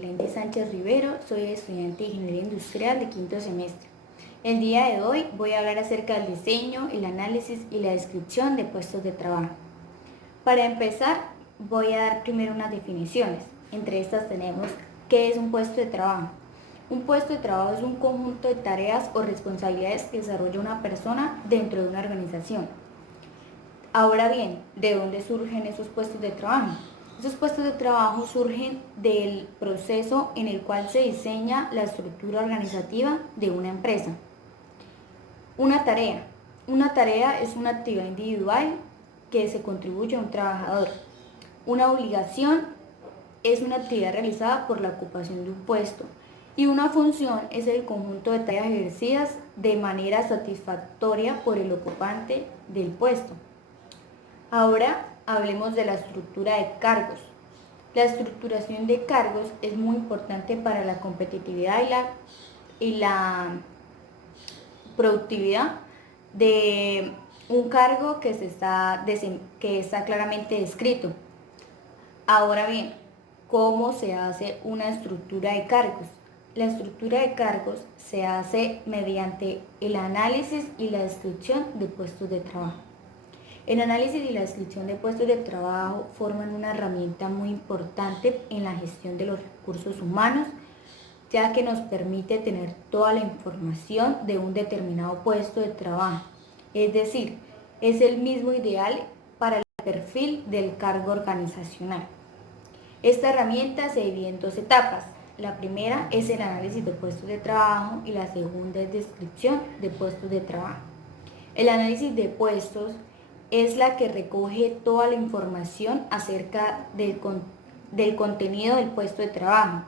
Lendy Sánchez Rivero, soy estudiante de Ingeniería Industrial de quinto semestre. El día de hoy voy a hablar acerca del diseño, el análisis y la descripción de puestos de trabajo. Para empezar, voy a dar primero unas definiciones. Entre estas tenemos qué es un puesto de trabajo. Un puesto de trabajo es un conjunto de tareas o responsabilidades que desarrolla una persona dentro de una organización. Ahora bien, ¿de dónde surgen esos puestos de trabajo? Esos puestos de trabajo surgen del proceso en el cual se diseña la estructura organizativa de una empresa. Una tarea. Una tarea es una actividad individual que se contribuye a un trabajador. Una obligación es una actividad realizada por la ocupación de un puesto. Y una función es el conjunto de tareas ejercidas de manera satisfactoria por el ocupante del puesto. Ahora hablemos de la estructura de cargos. La estructuración de cargos es muy importante para la competitividad y la productividad de un cargo que está claramente descrito. Ahora bien, ¿cómo se hace una estructura de cargos? La estructura de cargos se hace mediante el análisis y la descripción de puestos de trabajo. El análisis y la descripción de puestos de trabajo forman una herramienta muy importante en la gestión de los recursos humanos, ya que nos permite tener toda la información de un determinado puesto de trabajo. Es decir, es el mismo ideal para el perfil del cargo organizacional. Esta herramienta se divide en dos etapas. La primera es el análisis de puestos de trabajo y la segunda es descripción de puestos de trabajo. El análisis de puestos es la que recoge toda la información acerca del contenido del puesto de trabajo,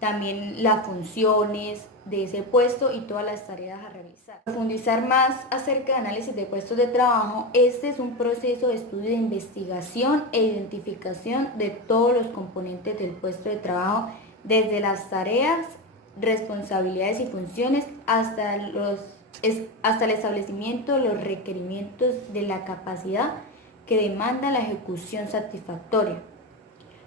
también las funciones de ese puesto y todas las tareas a realizar. Para profundizar más acerca de análisis de puestos de trabajo, este es un proceso de estudio de investigación e identificación de todos los componentes del puesto de trabajo, desde las tareas, responsabilidades y funciones hasta el establecimiento de los requerimientos de la capacidad que demanda la ejecución satisfactoria.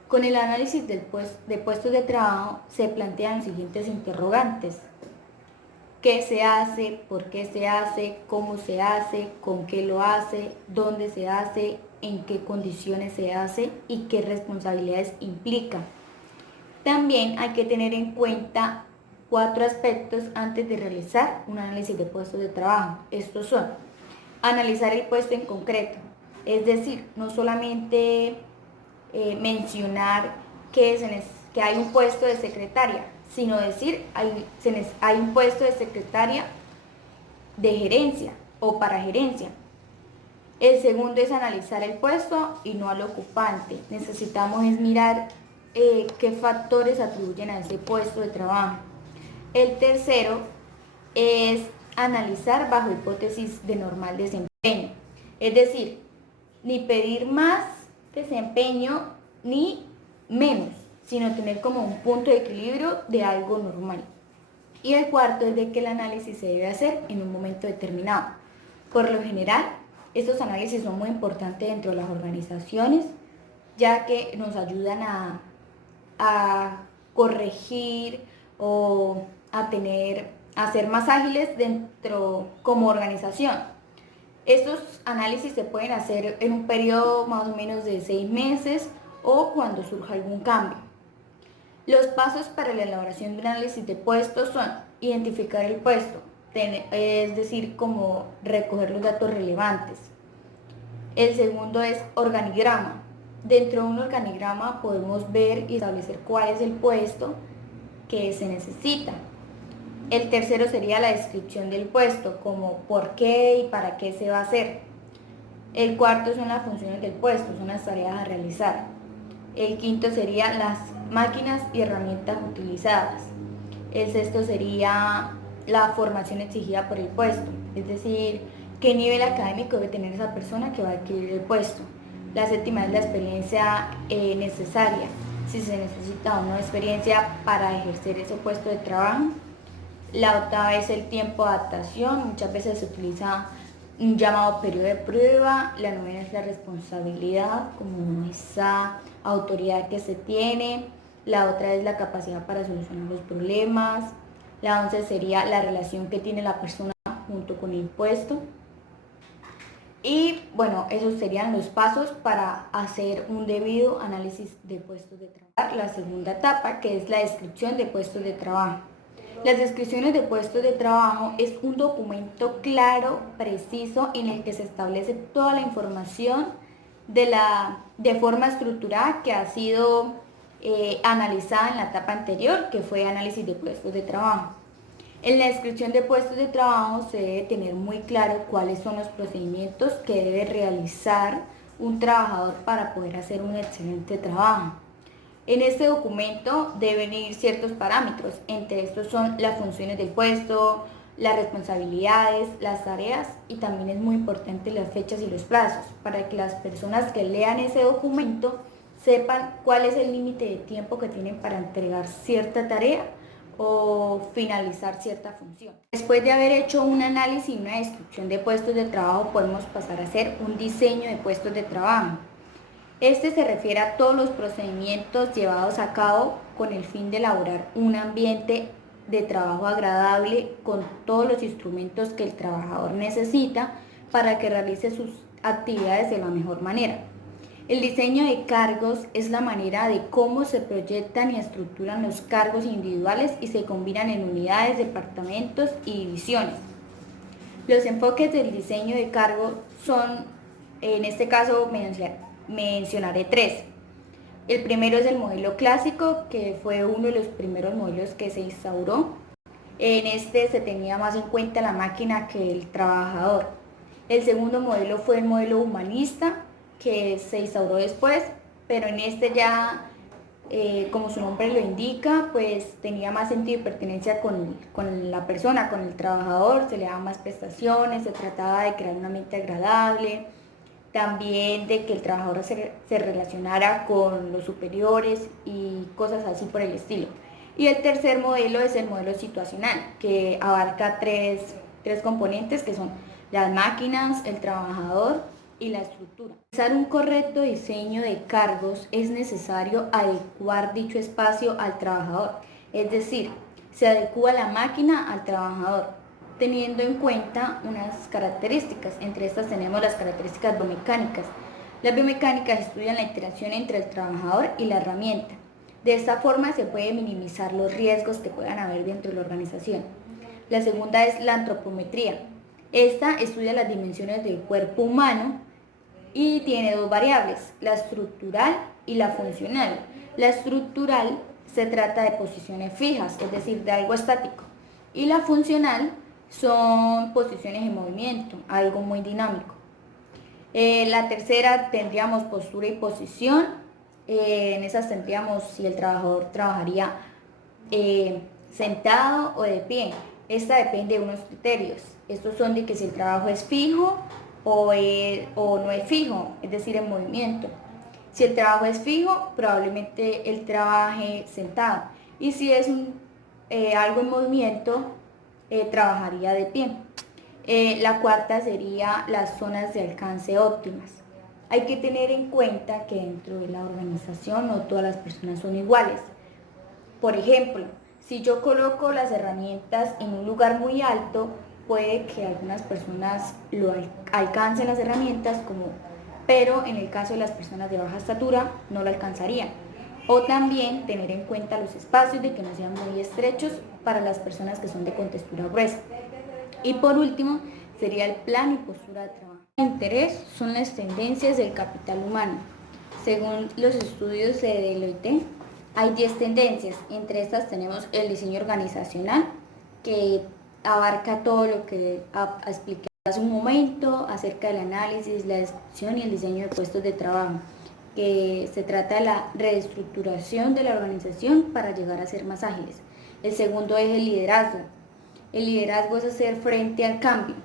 Con el análisis de puestos de trabajo se plantean los siguientes interrogantes: ¿qué se hace? ¿Por qué se hace? ¿Cómo se hace? ¿Con qué lo hace? ¿Dónde se hace? ¿En qué condiciones se hace? ¿Y qué responsabilidades implica? También hay que tener en cuenta 4 aspectos antes de realizar un análisis de puestos de trabajo. Estos son: analizar el puesto en concreto, es decir, no solamente mencionar que hay un puesto de secretaria, sino decir hay un puesto de secretaria de gerencia o para gerencia. El segundo es analizar el puesto y no al ocupante. Necesitamos mirar qué factores atribuyen a ese puesto de trabajo. El tercero es analizar bajo hipótesis de normal desempeño, es decir, ni pedir más desempeño ni menos, sino tener como un punto de equilibrio de algo normal. Y el cuarto es de que el análisis se debe hacer en un momento determinado. Por lo general, estos análisis son muy importantes dentro de las organizaciones, ya que nos ayudan a corregir o a ser más ágiles dentro como organización. Estos análisis se pueden hacer en un periodo más o menos de 6 meses o cuando surja algún cambio. Los pasos para la elaboración de un análisis de puestos son: identificar el puesto, es decir, como recoger los datos relevantes. El segundo es organigrama. Dentro de un organigrama podemos ver y establecer cuál es el puesto que se necesita. El tercero sería la descripción del puesto, como por qué y para qué se va a hacer. El cuarto son las funciones del puesto, son las tareas a realizar. El quinto sería las máquinas y herramientas utilizadas. El sexto sería la formación exigida por el puesto, es decir, qué nivel académico debe tener esa persona que va a adquirir el puesto. La séptima es la experiencia necesaria, si se necesita o no experiencia para ejercer ese puesto de trabajo. La octava es el tiempo de adaptación, muchas veces se utiliza un llamado periodo de prueba. La novena es la responsabilidad, como esa autoridad que se tiene. La otra es la capacidad para solucionar los problemas. La 11 sería la relación que tiene la persona junto con el puesto. Y bueno, esos serían los pasos para hacer un debido análisis de puestos de trabajo. La segunda etapa, que es la descripción de puestos de trabajo. Las descripciones de puestos de trabajo es un documento claro, preciso, en el que se establece toda la información de forma estructurada que ha sido analizada en la etapa anterior, que fue análisis de puestos de trabajo. En la descripción de puestos de trabajo se debe tener muy claro cuáles son los procedimientos que debe realizar un trabajador para poder hacer un excelente trabajo. En este documento deben ir ciertos parámetros, entre estos son las funciones del puesto, las responsabilidades, las tareas y también es muy importante las fechas y los plazos para que las personas que lean ese documento sepan cuál es el límite de tiempo que tienen para entregar cierta tarea o finalizar cierta función. Después de haber hecho un análisis y una descripción de puestos de trabajo, podemos pasar a hacer un diseño de puestos de trabajo. Este se refiere a todos los procedimientos llevados a cabo con el fin de elaborar un ambiente de trabajo agradable con todos los instrumentos que el trabajador necesita para que realice sus actividades de la mejor manera. El diseño de cargos es la manera de cómo se proyectan y estructuran los cargos individuales y se combinan en unidades, departamentos y divisiones. Los enfoques del diseño de cargos son, en este caso mencionaré tres. El primero es el modelo clásico, que fue uno de los primeros modelos que se instauró. En este se tenía más en cuenta la máquina que el trabajador. El segundo modelo fue el modelo humanista, que se instauró después, pero en este ya, como su nombre lo indica, pues tenía más sentido y pertenencia con la persona, con el trabajador, se le daban más prestaciones, se trataba de crear un ambiente agradable, también de que el trabajador se relacionara con los superiores y cosas así por el estilo. Y el tercer modelo es el modelo situacional, que abarca tres componentes que son las máquinas, el trabajador y la estructura. Para realizar un correcto diseño de cargos es necesario adecuar dicho espacio al trabajador, es decir, se adecua la máquina al trabajador, teniendo en cuenta unas características. Entre estas tenemos las características biomecánicas. Las biomecánicas estudian la interacción entre el trabajador y la herramienta. De esta forma se puede minimizar los riesgos que puedan haber dentro de la organización. La segunda es la antropometría. Esta estudia las dimensiones del cuerpo humano y tiene dos variables, la estructural y la funcional. La estructural se trata de posiciones fijas, es decir, de algo estático, y la funcional son posiciones en movimiento, algo muy dinámico. La tercera tendríamos postura y posición. En esas tendríamos si el trabajador trabajaría sentado o de pie. Esta depende de unos criterios. Estos son de que si el trabajo es fijo o no es fijo, es decir, en movimiento. Si el trabajo es fijo, probablemente él trabaje sentado. Y si es algo en movimiento, trabajaría de pie. La cuarta sería las zonas de alcance óptimas. Hay que tener en cuenta que dentro de la organización no todas las personas son iguales. Por ejemplo, si yo coloco las herramientas en un lugar muy alto, puede que algunas personas alcancen las herramientas, pero en el caso de las personas de baja estatura no lo alcanzarían. O también tener en cuenta los espacios de que no sean muy estrechos para las personas que son de contextura gruesa. Y por último, sería el plan y postura de trabajo. El interés son las tendencias del capital humano. Según los estudios de Deloitte, hay 10 tendencias. Entre estas tenemos el diseño organizacional, que abarca todo lo que expliqué hace un momento acerca del análisis, la descripción y el diseño de puestos de trabajo, que se trata de la reestructuración de la organización para llegar a ser más ágiles. El segundo es el liderazgo. El liderazgo es hacer frente al cambio.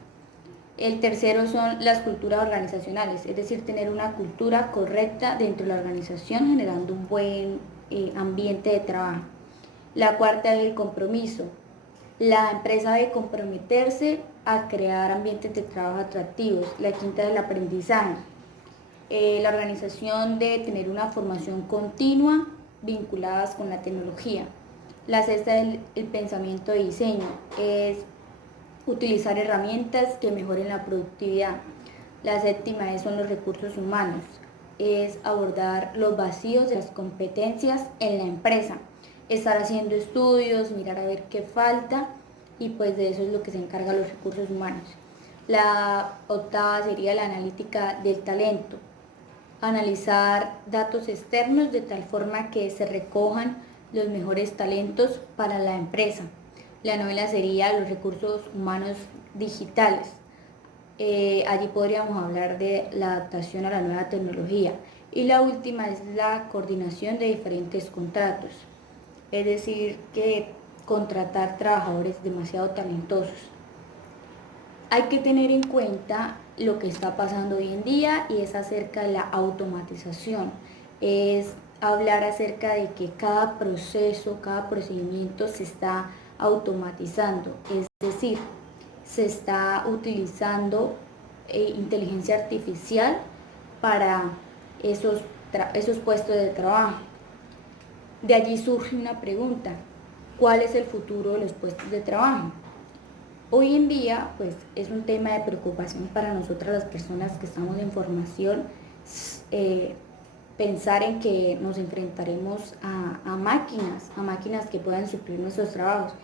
El tercero son las culturas organizacionales, es decir, tener una cultura correcta dentro de la organización, generando un buen ambiente de trabajo. La cuarta es el compromiso. La empresa debe comprometerse a crear ambientes de trabajo atractivos. La quinta es el aprendizaje. La organización debe tener una formación continua vinculadas con la tecnología. La sexta es el pensamiento de diseño, es utilizar herramientas que mejoren la productividad. La séptima son los recursos humanos, es abordar los vacíos de las competencias en la empresa, estar haciendo estudios, mirar a ver qué falta y pues de eso es lo que se encargan los recursos humanos. La octava sería la analítica del talento, analizar datos externos de tal forma que se recojan los mejores talentos para la empresa. La novena sería los recursos humanos digitales. Allí podríamos hablar de la adaptación a la nueva tecnología. Y la última es la coordinación de diferentes contratos, es decir, que contratar trabajadores demasiado talentosos. Hay que tener en cuenta lo que está pasando hoy en día y es acerca de la automatización. Es hablar acerca de que cada proceso, cada procedimiento se está automatizando, es decir, se está utilizando inteligencia artificial para esos puestos de trabajo. De allí surge una pregunta: ¿cuál es el futuro de los puestos de trabajo? Hoy en día, pues, es un tema de preocupación para nosotras las personas que estamos en formación, pensar en que nos enfrentaremos a máquinas que puedan suplir nuestros trabajos,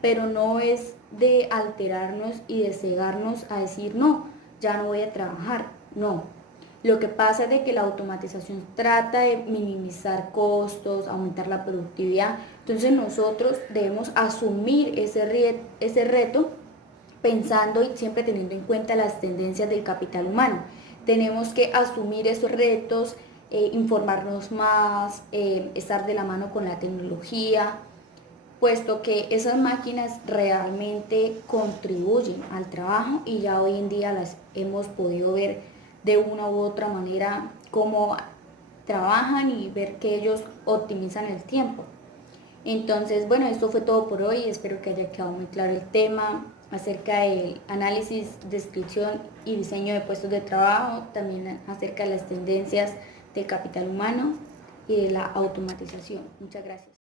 pero no es de alterarnos y de cegarnos a decir, no, ya no voy a trabajar, no. Lo que pasa es de que la automatización trata de minimizar costos, aumentar la productividad, entonces nosotros debemos asumir ese reto pensando y siempre teniendo en cuenta las tendencias del capital humano. Tenemos que asumir esos retos, informarnos más, estar de la mano con la tecnología, puesto que esas máquinas realmente contribuyen al trabajo y ya hoy en día las hemos podido ver de una u otra manera cómo trabajan y ver que ellos optimizan el tiempo. Entonces, bueno, esto fue todo por hoy. Espero que haya quedado muy claro el tema acerca del análisis, descripción y diseño de puestos de trabajo, también acerca de las tendencias del capital humano y de la automatización. Muchas gracias.